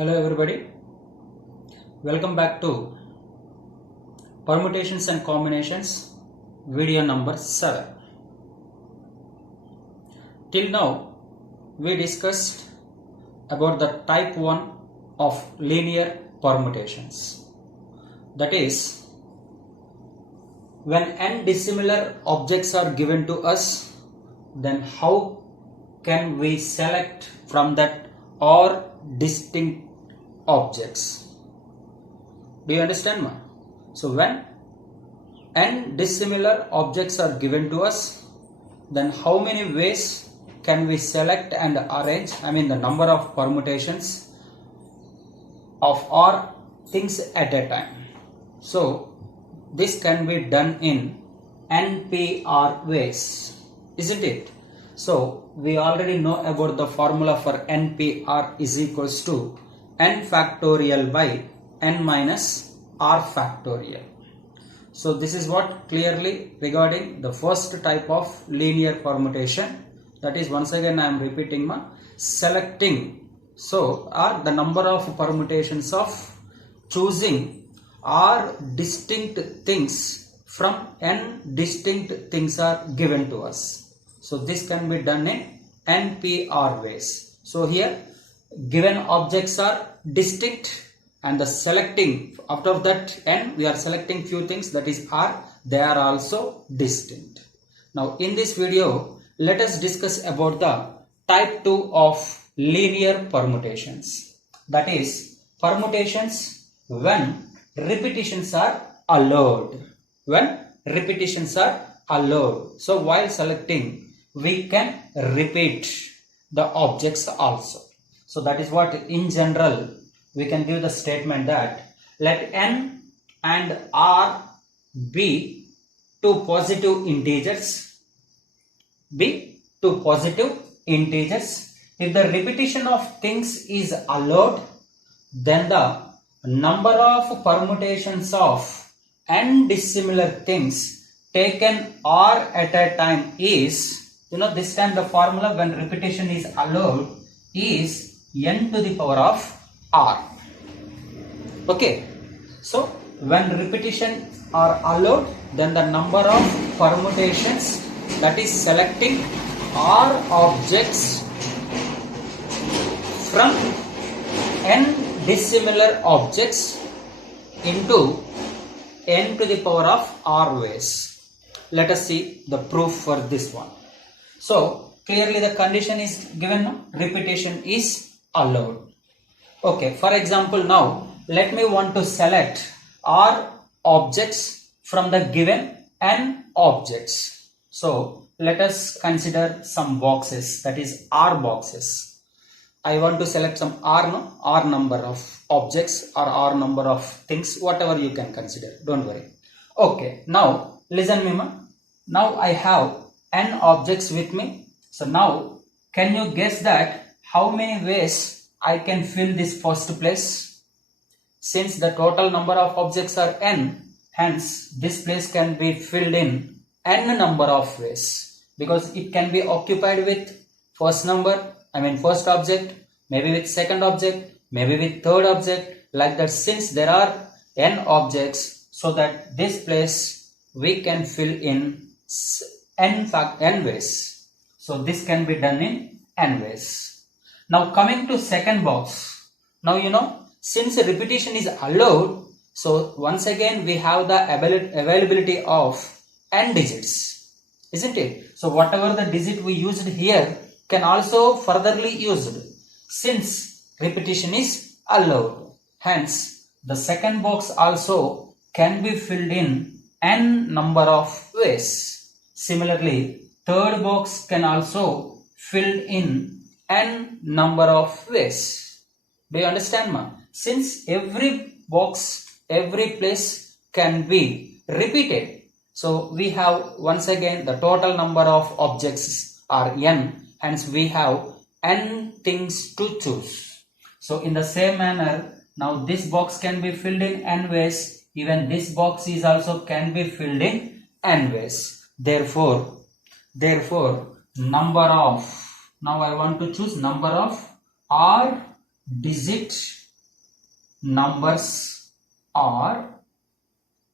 Hello everybody, welcome back to Permutations and Combinations video number 7. Till now we discussed about the type 1 of linear permutations, that is when n dissimilar objects are given to us, then how can we select from that or distinct objects. Do you understand, ma? So when n dissimilar objects are given to us, then how many ways can we select and arrange, the number of permutations of r things at a time. So this can be done in NPR ways, isn't it? So we already know about the formula for NPR is equals to n factorial by n minus r factorial. So this is what clearly regarding the first type of linear permutation, that is once again I am repeating selecting, so are the number of permutations of choosing r distinct things from n distinct things are given to us. So this can be done in NPR ways. So here given objects are distinct and the selecting after that n we are selecting few things, that is r, they are also distinct. Now in this video let us discuss about the type 2 of linear permutations, that is permutations when repetitions are allowed. When repetitions are allowed, so while selecting we can repeat the objects also. So that is what in general we can give the statement that let n and r be two positive integers. If the repetition of things is allowed, then the number of permutations of n dissimilar things taken r at a time is, this time the formula when repetition is allowed is n to the power of r. Okay, so when repetition are allowed, then the number of permutations, that is selecting r objects from n dissimilar objects into n to the power of r ways. Let us see the proof for this one. So clearly the condition is given, repetition is allowed. Okay, for example, now let me want to select r objects from the given n objects. So let us consider some boxes, that is r boxes. I want to select some r number of objects or r number of things, whatever you can consider, don't worry. Okay, now listen me, now I have n objects with me. So now can you guess that how many ways I can fill this first place? Since the total number of objects are n, hence this place can be filled in n number of ways, because it can be occupied with first object, maybe with second object, maybe with third object, like that. Since there are n objects, so that this place we can fill in n ways. So this can be done in n ways. Now coming to second box. Now since repetition is allowed, so once again we have the availability of n digits, isn't it? So whatever the digit we used here can also furtherly used, since repetition is allowed. Hence the second box also can be filled in n number of ways. Similarly, third box can also filled in n number of ways. Do you understand, ma? Since every box, every place can be repeated, so we have once again the total number of objects are n, hence we have n things to choose. So in the same manner, now this box can be filled in n ways, even this box is also can be filled in n ways. Therefore number of, now I want to choose number of r digit numbers are,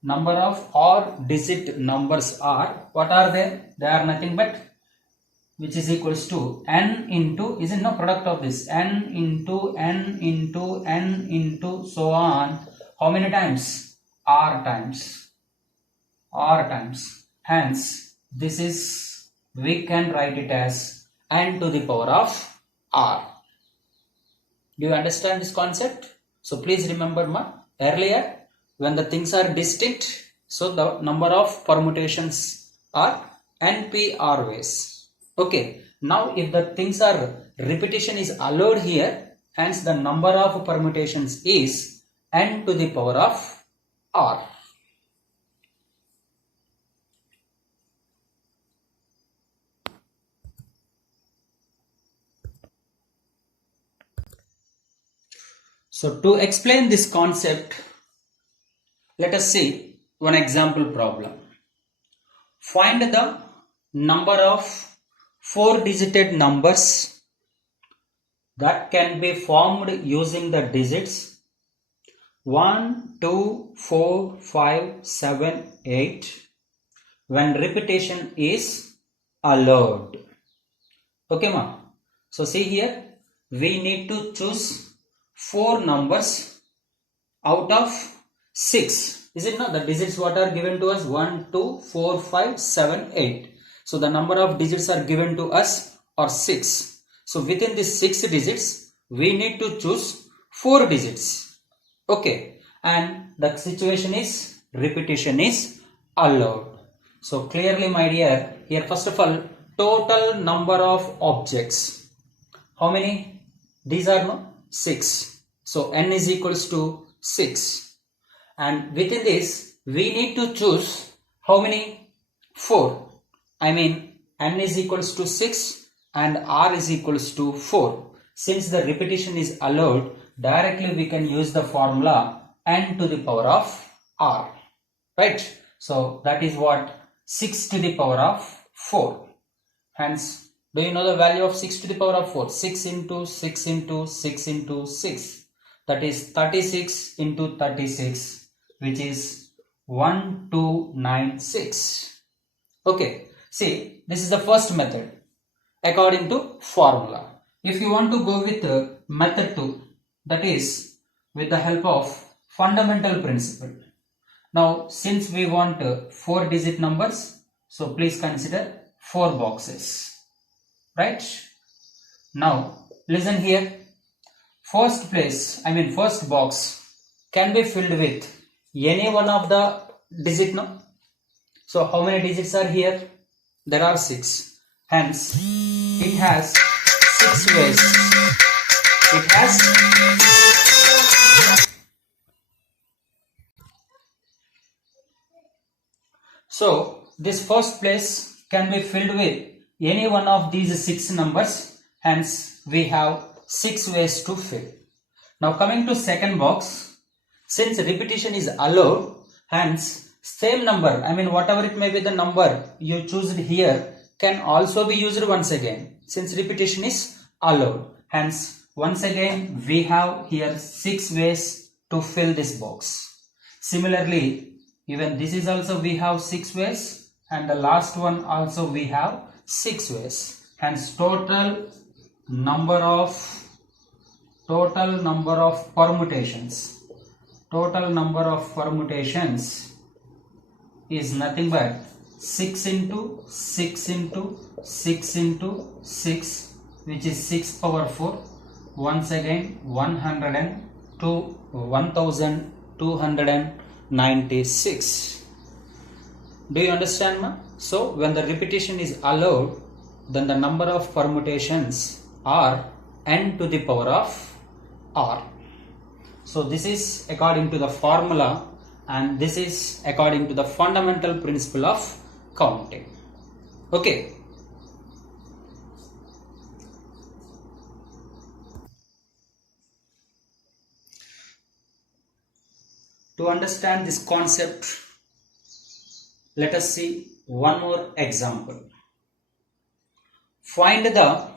number of odd digit numbers are, what are they? They are nothing but, which is equals to n into, is it no product of this, n into n into n into so on, how many times? R times, R times. Hence this is, we can write it as n to the power of r. Do you understand this concept? So please remember earlier, when the things are distinct, so the number of permutations are npr ways. Okay, now if the things are, repetition is allowed here, hence the number of permutations is n to the power of r. So to explain this concept, let us see one example problem. Find the number of 4-digit numbers that can be formed using the digits 1, 2, 4, 5, 7, 8 when repetition is allowed. Okay ma? So see here, we need to choose 4 numbers out of 6. Is it not? The digits what are given to us? 1, 2, 4, 5, 7, 8. So the number of digits are given to us are 6. So within these 6 digits, we need to choose 4 digits. Okay. And the situation is, repetition is allowed. So clearly my dear, here first of all, total number of objects. How many? These are no? 6. So n is equals to 6. And within this, we need to choose how many? 4. I mean, n is equals to 6 and r is equals to 4. Since the repetition is allowed, directly we can use the formula n to the power of r. Right? So that is what? 6 to the power of 4. Hence, do you know the value of 6 to the power of 4? 6 into 6 into 6 into 6. That is 36 into 36, which is 1296. Okay. See, this is the first method according to formula. If you want to go with method 2, that is with the help of fundamental principle. Now, since we want 4-digit numbers, so please consider 4 boxes. Right? Now, listen here. First box can be filled with any one of the digit. No? So, how many digits are here? There are 6. Hence, it has 6 ways. It has so this first place can be filled with any one of these 6 numbers. Hence, we have 6 ways to fill. Now coming to second box, since repetition is allowed, hence same number, whatever it may be the number you choose here can also be used once again, since repetition is allowed. Hence, once again we have here 6 ways to fill this box. Similarly, even this is also we have 6 ways, and the last one also we have 6 ways. Hence, total number of permutations is nothing but 6 into 6 into 6 into 6, which is 6 power 4. Once again 1296. Do you understand, ma? So when the repetition is allowed, then the number of permutations are n to the power of r. So this is according to the formula, and this is according to the fundamental principle of counting. Okay. To understand this concept, let us see one more example. Find the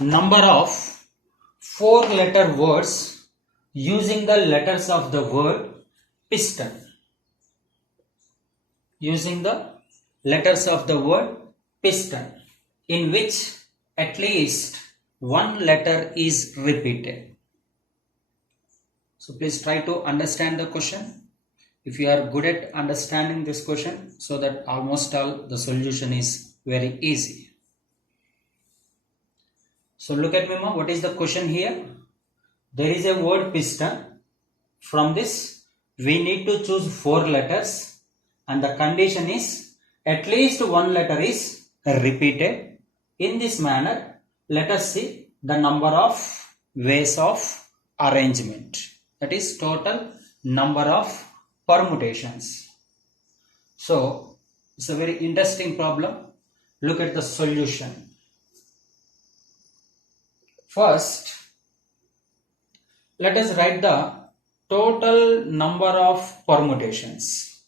number of 4-letter words using the letters of the word piston. Using the letters of the word piston, in which at least one letter is repeated. So please try to understand the question. If you are good at understanding this question, so that almost all the solution is very easy. So look at me now. What is the question here? There is a word piston. From this, we need to choose 4 letters, and the condition is at least one letter is repeated. In this manner, let us see the number of ways of arrangement. That is total number of permutations. So it's a very interesting problem. Look at the solution. First, let us write the total number of permutations.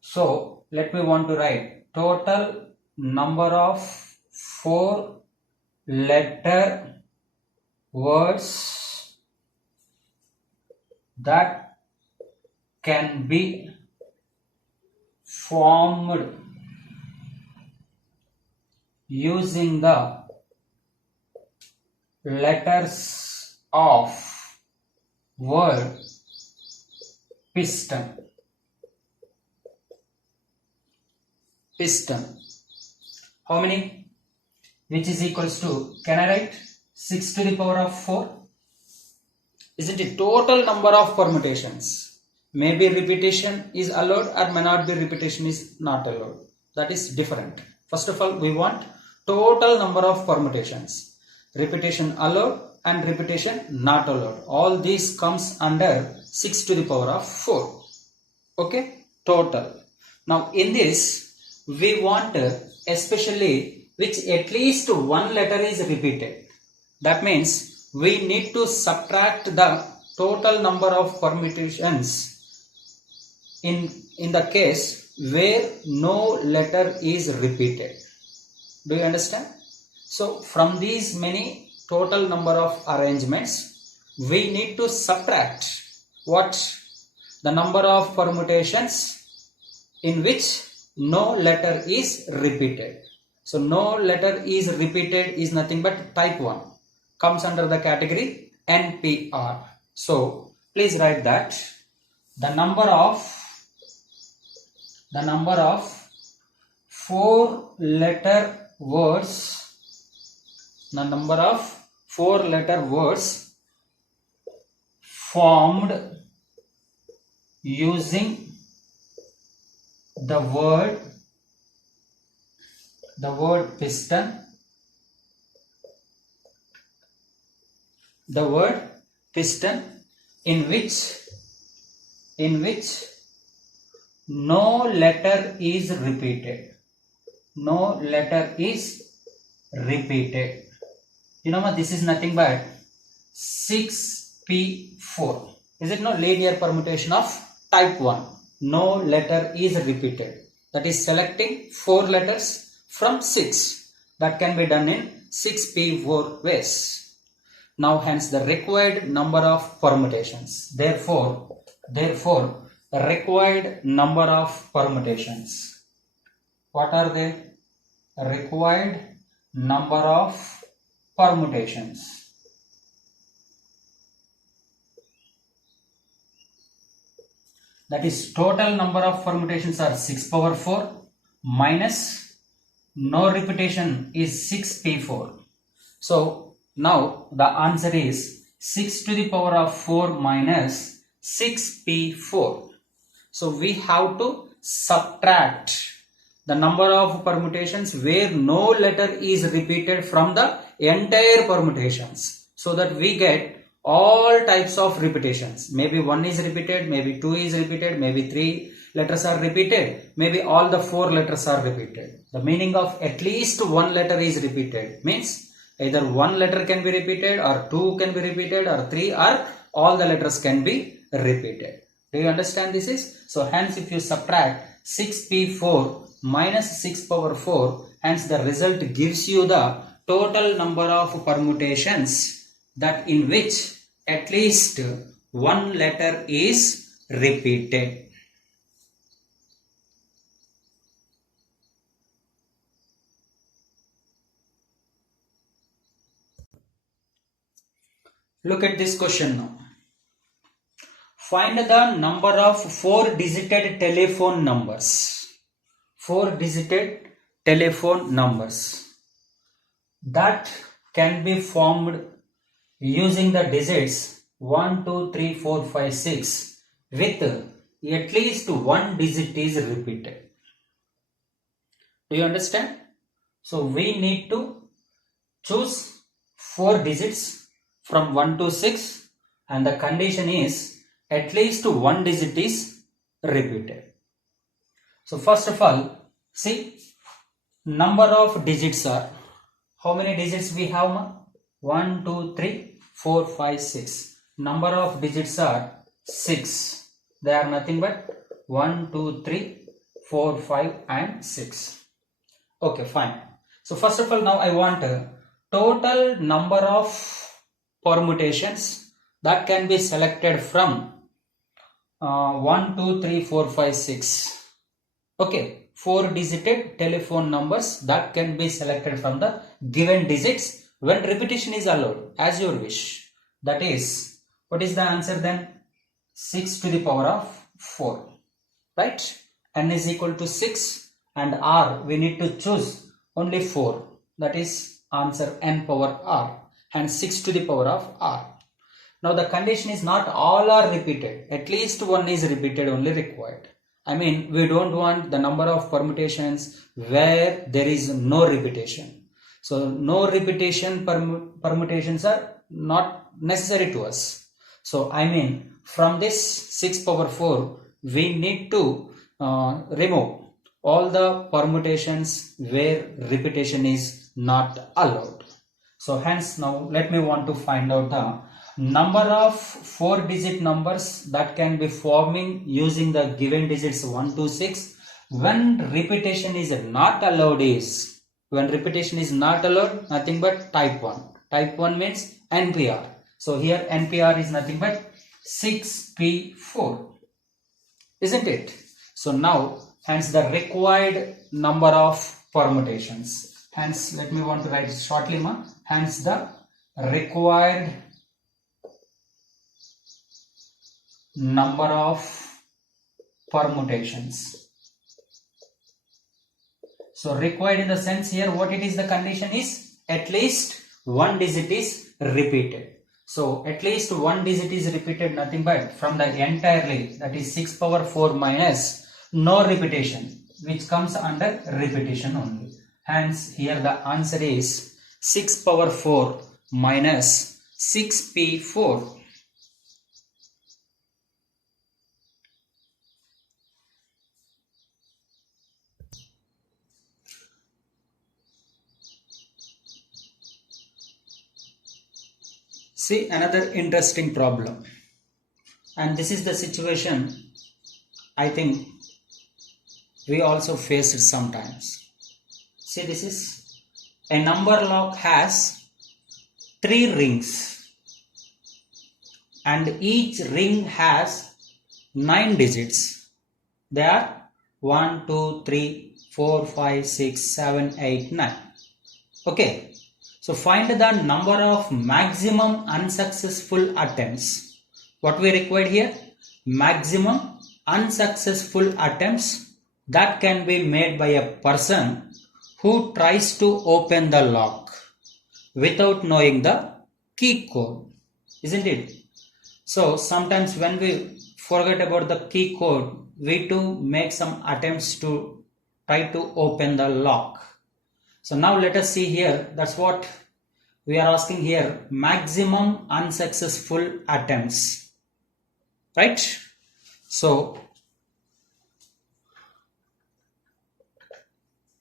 So let me want to write total number of 4-letter words that can be formed using the letters of word piston. Piston. How many? Which is equals to, can I write 6 to the power of 4? Isn't it? Total number of permutations. Maybe repetition is allowed or may not be, repetition is not allowed. That is different. First of all, we want total number of permutations. Repetition allowed and repetition not allowed. All these comes under 6 to the power of 4. Okay? Total. Now in this, we want especially which at least one letter is repeated. That means we need to subtract the total number of permutations in the case where no letter is repeated. Do you understand? So from these many total number of arrangements, we need to subtract what? The number of permutations in which no letter is repeated. So no letter is repeated is nothing but type 1. Comes under the category NPR. So please write that the number of 4-letter words, the number of 4-letter words formed using the word piston, in which no letter is repeated. No letter is repeated. You know what? This is nothing but 6p4. Is it no linear permutation of type 1? No letter is repeated. That is selecting 4 letters from 6. That can be done in 6p4 ways. Now hence the required number of permutations. Therefore required number of permutations. What are they? Required number of permutations. That is total number of permutations are 6 power 4 minus no repetition is 6p4. So now the answer is 6 to the power of 4 minus 6p4. So we have to subtract the number of permutations where no letter is repeated from the entire permutations, so that we get all types of repetitions. Maybe 1 is repeated, maybe 2 is repeated, maybe 3 letters are repeated, maybe all the 4 letters are repeated. The meaning of at least one letter is repeated means either one letter can be repeated, or 2 can be repeated, or 3, or all the letters can be repeated. Do you understand this is? So hence if you subtract 6p4 minus 6 power 4, hence the result gives you the total number of permutations that in which at least one letter is repeated. Look at this question now. Find the number of 4-digit telephone numbers. 4-digit telephone numbers that can be formed using the digits 1, 2, 3, 4, 5, 6 with at least one digit is repeated. Do you understand? So we need to choose 4 digits from 1 to 6 and the condition is at least one digit is repeated. So first of all, see, number of digits are, how many digits we have? 1, 2, 3, 4, 5, 6. Number of digits are 6. They are nothing but 1, 2, 3, 4, 5 and 6. Okay, fine. So first of all, now I want total number of permutations that can be selected from 1, 2, 3, 4, 5, 6. Okay, 4-digit telephone numbers that can be selected from the given digits when repetition is allowed as your wish. That is, what is the answer then? 6 to the power of 4. Right? N is equal to 6 and R we need to choose only 4. That is answer n power R and 6 to the power of R. Now the condition is not all are repeated. At least one is repeated only required. I mean, we don't want the number of permutations where there is no repetition. So no repetition permutations are not necessary to us. So I mean, from this 6 power 4, we need to remove all the permutations where repetition is not allowed. So hence now let me want to find out the number of 4-digit numbers that can be forming using the given digits 1 to 6 when repetition is not allowed is, when repetition is not allowed, nothing but type 1. Type 1 means NPR. So here NPR is nothing but 6P4. Isn't it? So now hence the required number of permutations. Hence let me want to write it shortly hence the required number of permutations. So required in the sense here what it is, the condition is at least one digit is repeated. So at least one digit is repeated, nothing but from the entirely, that is 6 power 4 minus no repetition, which comes under repetition only. Hence here the answer is 6 power 4 minus 6P4. See another interesting problem, and this is the situation I think we also face it sometimes. See, this is a number lock has 3 rings and each ring has 9 digits. They are 1, 2, 3, 4, 5, 6, 7, 8, 9. Okay. So find the number of maximum unsuccessful attempts. What we required here? Maximum unsuccessful attempts that can be made by a person who tries to open the lock without knowing the key code. Isn't it? So sometimes when we forget about the key code, we too make some attempts to try to open the lock. So now let us see here, that's what we are asking here, maximum unsuccessful attempts, right? So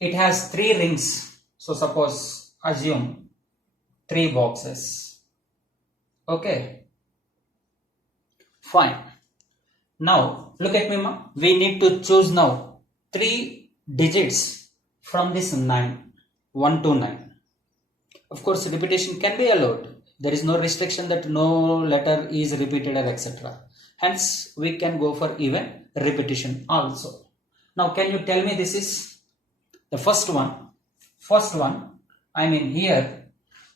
it has 3 rings, so suppose assume 3 boxes, okay, fine. Now look at me, we need to choose now 3 digits from this 9. 1 to 9. Of course, repetition can be allowed. There is no restriction that no letter is repeated or etc. Hence, we can go for even repetition also. Now, can you tell me this is the first one? First one, I mean here,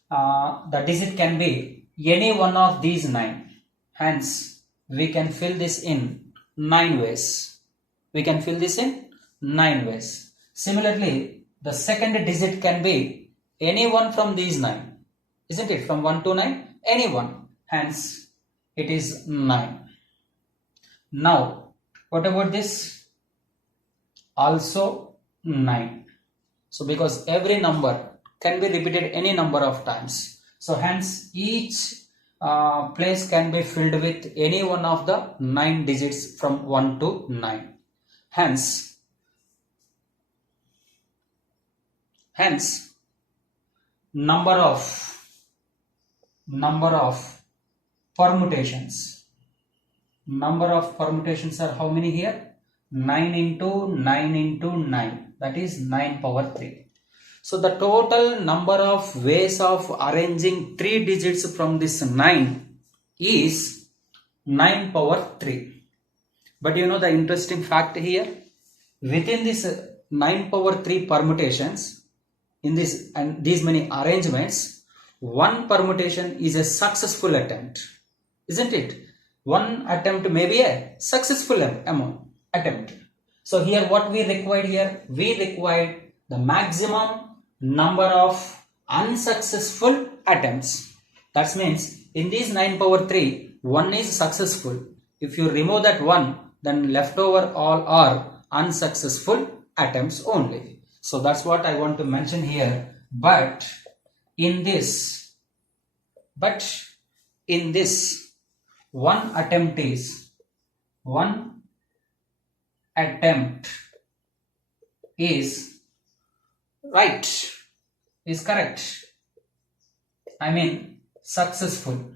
the digit can be any one of these 9. Hence, we can fill this in 9 ways. We can fill this in 9 ways. Similarly, the second digit can be any one from these 9. Isn't it? From 1 to 9, any one. Hence, it is 9. Now, what about this? Also 9. So, because every number can be repeated any number of times. So, hence each place can be filled with any one of the 9 digits from 1 to 9. Hence, number of permutations. Number of permutations are how many here? 9 into 9 into 9. That is 9 power 3. So the total number of ways of arranging 3 digits from this 9 is 9 power 3. But you know the interesting fact here, within this 9 power 3 permutations, in this and these many arrangements, one permutation is a successful attempt, isn't it? One attempt may be a successful attempt. So here what we required here, we required the maximum number of unsuccessful attempts. That means in these 9 power 3, 1 is successful. If you remove that 1, then left over all are unsuccessful attempts only. So that's what I want to mention here. But in this one attempt is right, is correct. I mean successful.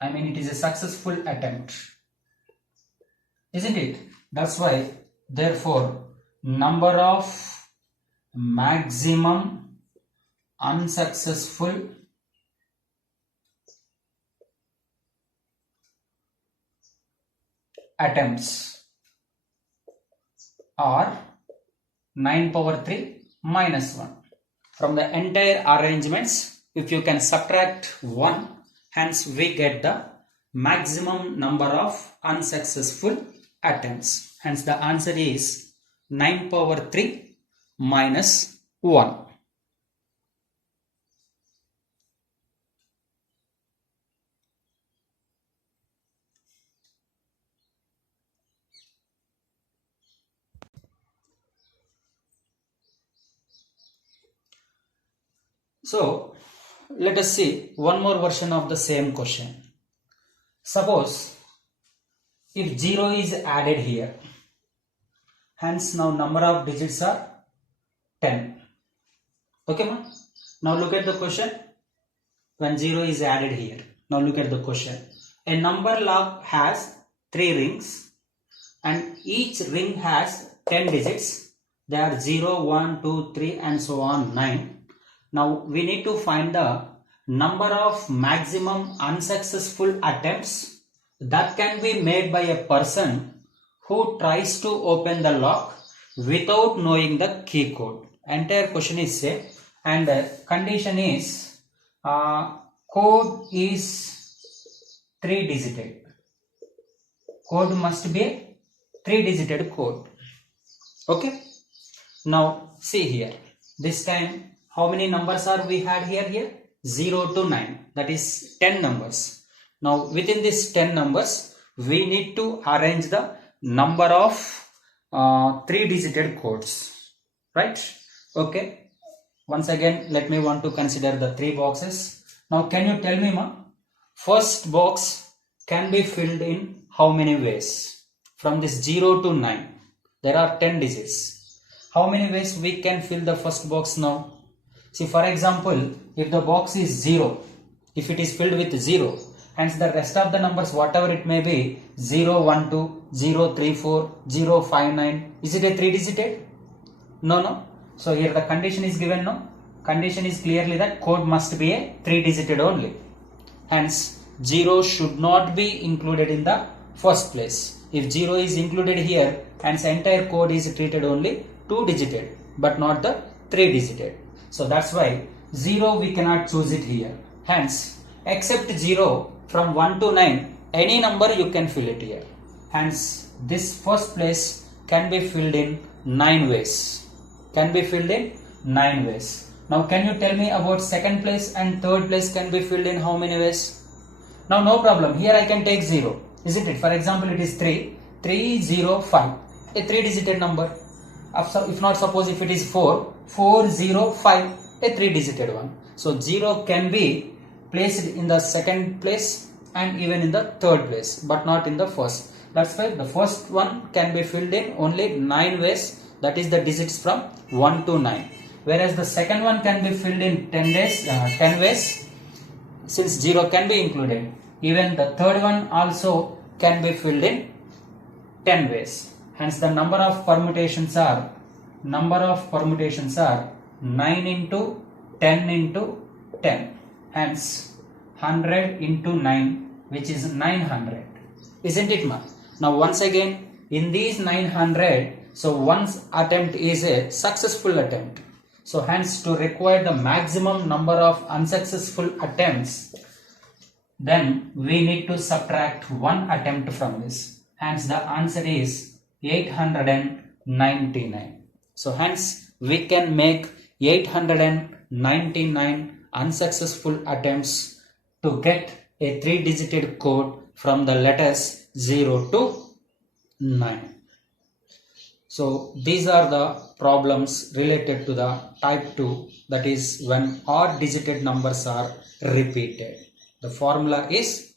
I mean it is a successful attempt, isn't it? That's why, therefore, number of maximum unsuccessful attempts are 9 power 3 minus 1. From the entire arrangements, if you can subtract 1, hence we get the maximum number of unsuccessful attempts. Hence the answer is 9 power 3 minus 1. So, let us see one more version of the same question. Suppose if 0 is added here, hence now number of digits are 10. Okay, ma? Now look at the question. When 0 is added here, now look at the question. A number log has 3 rings and each ring has 10 digits. They are 0, 1, 2, 3 and so on 9. Now we need to find the number of maximum unsuccessful attempts that can be made by a person who tries to open the lock without knowing the key code. Entire question is same and condition is code is 3-digited. Code must be a 3-digited code. Okay. Now see here. This time how many numbers are we had here? 0 to 9. That is 10 numbers. Now within these 10 numbers, we need to arrange the number of 3-digited codes. Right? Okay. Once again, let me want to consider the 3 boxes. Now can you tell me, ma? First box can be filled in how many ways? From this 0 to 9. There are 10 digits. How many ways we can fill the first box now? See, for example, if the box is 0, if it is filled with 0, hence the rest of the numbers, whatever it may be, 0, 1, 2, 0, 3, 4, 0, 5, 9, is it a 3-digited? No. So here the condition is given, no? condition is clearly that code must be a 3-digit only. Hence 0 should not be included in the first place. If 0 is included here, hence entire code is treated only 2-digit but not the 3-digit. So that's why 0 we cannot choose it here. Hence except 0 from 1 to 9, any number you can fill it here. Hence this first place can be filled in 9 ways. Can be filled in 9 ways. Now can you tell me about second place and third place can be filled in how many ways? Now no problem, here I can take 0, isn't it? For example, it is 305, a 3-digit number. If not, suppose if it is 405, a 3-digit one. So 0 can be placed in the second place and even in the third place, but not in the first. That's why the first one can be filled in only 9 ways, that is the digits from 1 to 9. Whereas the second one can be filled in 10 ways, since 0 can be included. Even the third one also can be filled in 10 ways. Hence the number of permutations are 9 into 10 into 10. Hence 100 into 9, which is 900. Isn't it, ma? Now once again, in these 900, so one attempt is a successful attempt. So hence to require the maximum number of unsuccessful attempts, then we need to subtract one attempt from this. Hence the answer is 899. So hence we can make 899 unsuccessful attempts to get a 3-digit code from the letters 0 to 9. So these are the problems related to the type 2, that is when odd-digit numbers are repeated. The formula is